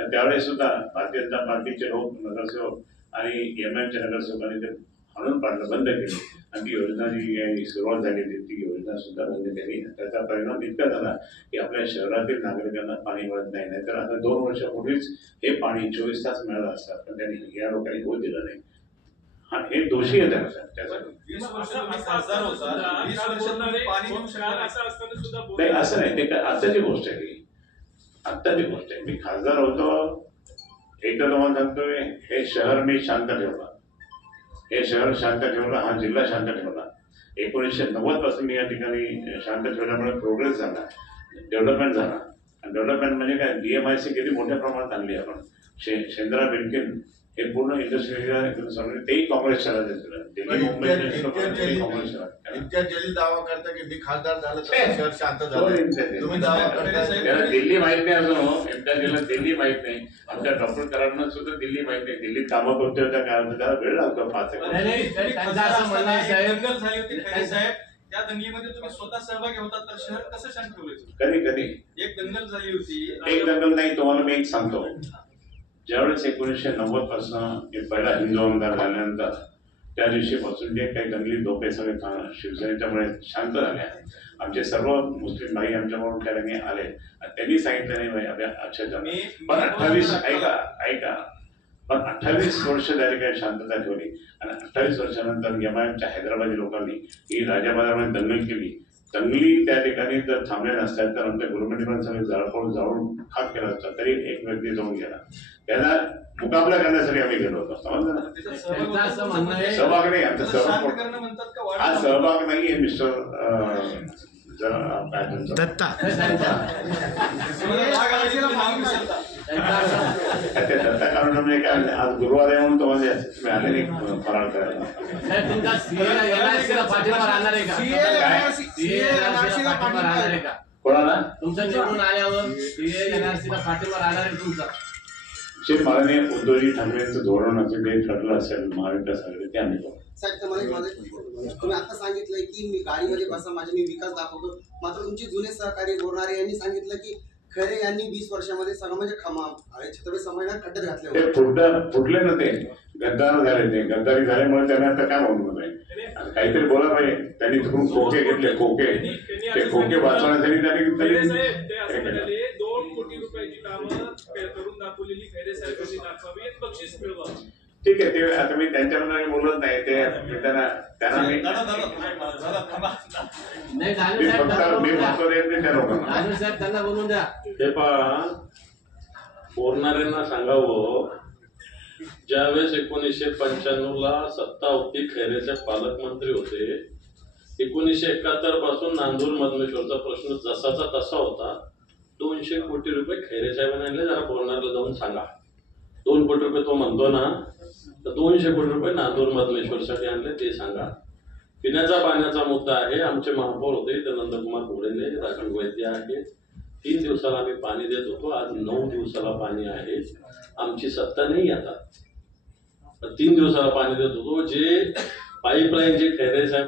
कारण त्यावेळेस सुद्धा भारतीय जनता पार्टीचे लोक नगरसेवक आणि एमआयएमचे नगरसेवकांनी ते आणून पाडलं, बंद केले आणि ती योजना जी सुरुवात झाली होती ती योजना सुद्धा बंद केली. त्याचा परिणाम इतका झाला की आपल्या शहरातील नागरिकांना पाणी मिळत नाही. नाहीतर आता 2 वर्षापूर्वीच हे पाणी 24 तास मिळालं असतं, पण त्यांनी या लोकांनी होत दिलं नाही. हा, हे दोषी आहे त्यासाठी. नाही असं नाही, ते आत्ताची गोष्ट आहे ती, आत्ताची गोष्ट आहे. मी खासदार होतो, एकदा तुम्हाला सांगतोय, हे शहर मी शांत ठेवलं, हे शहर शांत ठेवलं, हा जिल्हा शांत ठेवला. 1990 पासून मी या ठिकाणी शांत ठेवल्यामुळे प्रोग्रेस झाला, डेव्हलपमेंट झाला. आणि डेव्हलपमेंट म्हणजे काय, DMIC किती मोठ्या प्रमाणात आणली आपण. शेंद्रा बिल्किन हे पूर्ण इंडस्ट्री तेही काँग्रेसच्या दिल्ली मुंबई काँग्रेसच्या. इतक्या जलील दावा करता की मी खासदार झालं तर शहर शांत झालं, तुम्ही दावा करताय. त्याला दिल्ली माहित नाही अजून, इतक्या जिल्ह्यात दिल्ली माहित नाही. आमच्या डॉक्टर करांना सुद्धा दिल्ली माहित नाही. दिल्लीत कामं कोणत्या होत्या काय होतं त्याला वेळ लागतो 5 सेकंद. दंगल झाली होती खैरे साहेब, त्या दंगलीमध्ये तुम्ही स्वतः सहभागी होतात, तर शहर कसं शांत ठेवलं? कधी कधी एक दंगल झाली होती. एक दंगल नाही, तुम्हाला मी एक सांगतो. ज्यावेळेस 1990 पासून पहिला हिंदू आमदार झाल्यानंतर त्या दिवशीपासून जे काही दंगली धोके सगळे शिवसेनेच्यामुळे शांत झाल्या. आमचे सर्व मुस्लिम भाई आमच्याकडून त्या ठिकाणी आले आणि त्यांनी सांगितलं नाही भाई अक्षरशः, पण 28 ऐका पण 28 वर्ष त्या ठिकाणी शांतता ठेवली. आणि 28 वर्षानंतर MIMच्या हैदराबादी लोकांनी ही राजाबाजामध्ये दंगल केली. दंगली त्या ठिकाणी जर थांबले नसतात तर आमच्या गव्हर्नमेंटने पण सगळे जाळून खाक केला असता, तरी एक व्यक्ती जाऊन गेला. त्याला मुकाबला करण्यासाठी आम्ही गेलो होतो. समजलं ना, सहभाग नाही आमचा, हा सहभाग नाही आहे मिस्टर दत्ता. ते दत्ता कारण म्हणजे काय, आज गुरुवार आहे म्हणून तुम्हाला तुम्ही आले नाही फराळ करायला. कोणाला तुमचं निवडून आल्यावर NRC ला पाठिंबा राहणार आहे तुमचा? माननीय उद्धवजी ठाकरेंचं धोरण असेल, ते ठरलं असेल महाविकास आघाडी, ते आम्ही करू. साहेब तुम्ही आता सांगितलंय की मी गाडीमध्ये बसा, माझे मी विकास दाखवतो. मात्र तुमचे जुने सहकारी बोलणारे यांनी सांगितलं की खरे यांनी 20 वर्षामध्ये सगळं म्हणजे छत्रपती संभाजीला खड्ड्यात घातले होते. फुटले ना, ते गद्दार झाले, ते गद्दारी झाल्यामुळे त्यांना आता काय म्हणू नये, काहीतरी बोला पाहिजे. त्यांनी तिकडून खोके घेतले, खोके, ते खोके वाचवण्यासाठी त्यांनी 2 कोटी रुपयाची कामं करून दाखवलेली खैरे साहेबांनी दाखवावी, एक बक्षीस मिळवा. ठीक आहे, ते आता मी त्यांच्याबद्दल बोलत नाही. ते त्यांना मी त्यांना बोलून द्या. ते पहा, बोलणाऱ्यांना सांगावं, ज्यावेळेस 1995 सत्ता होती, खैरेचे पालकमंत्री होते. 1971 पासून नांदूर मधमेश्वरचा प्रश्न जसाचा तसा होता. 200 कोटी रुपये खैरे साहेबांनी आणले. जरा बोलणाऱ्याला जाऊन सांगा, 2 कोटी रुपये तो म्हणतो ना, तर 200 कोटी रुपये नांदूर मधमेश्वरसाठी आणले ते सांगा. पिण्याचा पाण्याचा मुद्दा आहे. आमचे महापौर होते ते नंदकुमार घोडेले, राखण वैद्य आहे. 3 दिवसाला आम्ही पाणी देत होतो, आज 9 दिवसाला पाणी आहे. आमची सत्ता नाही आता, 3 दिवसाला पाणी देत होतो. जे पाईपलाईन जे खैरे साहेब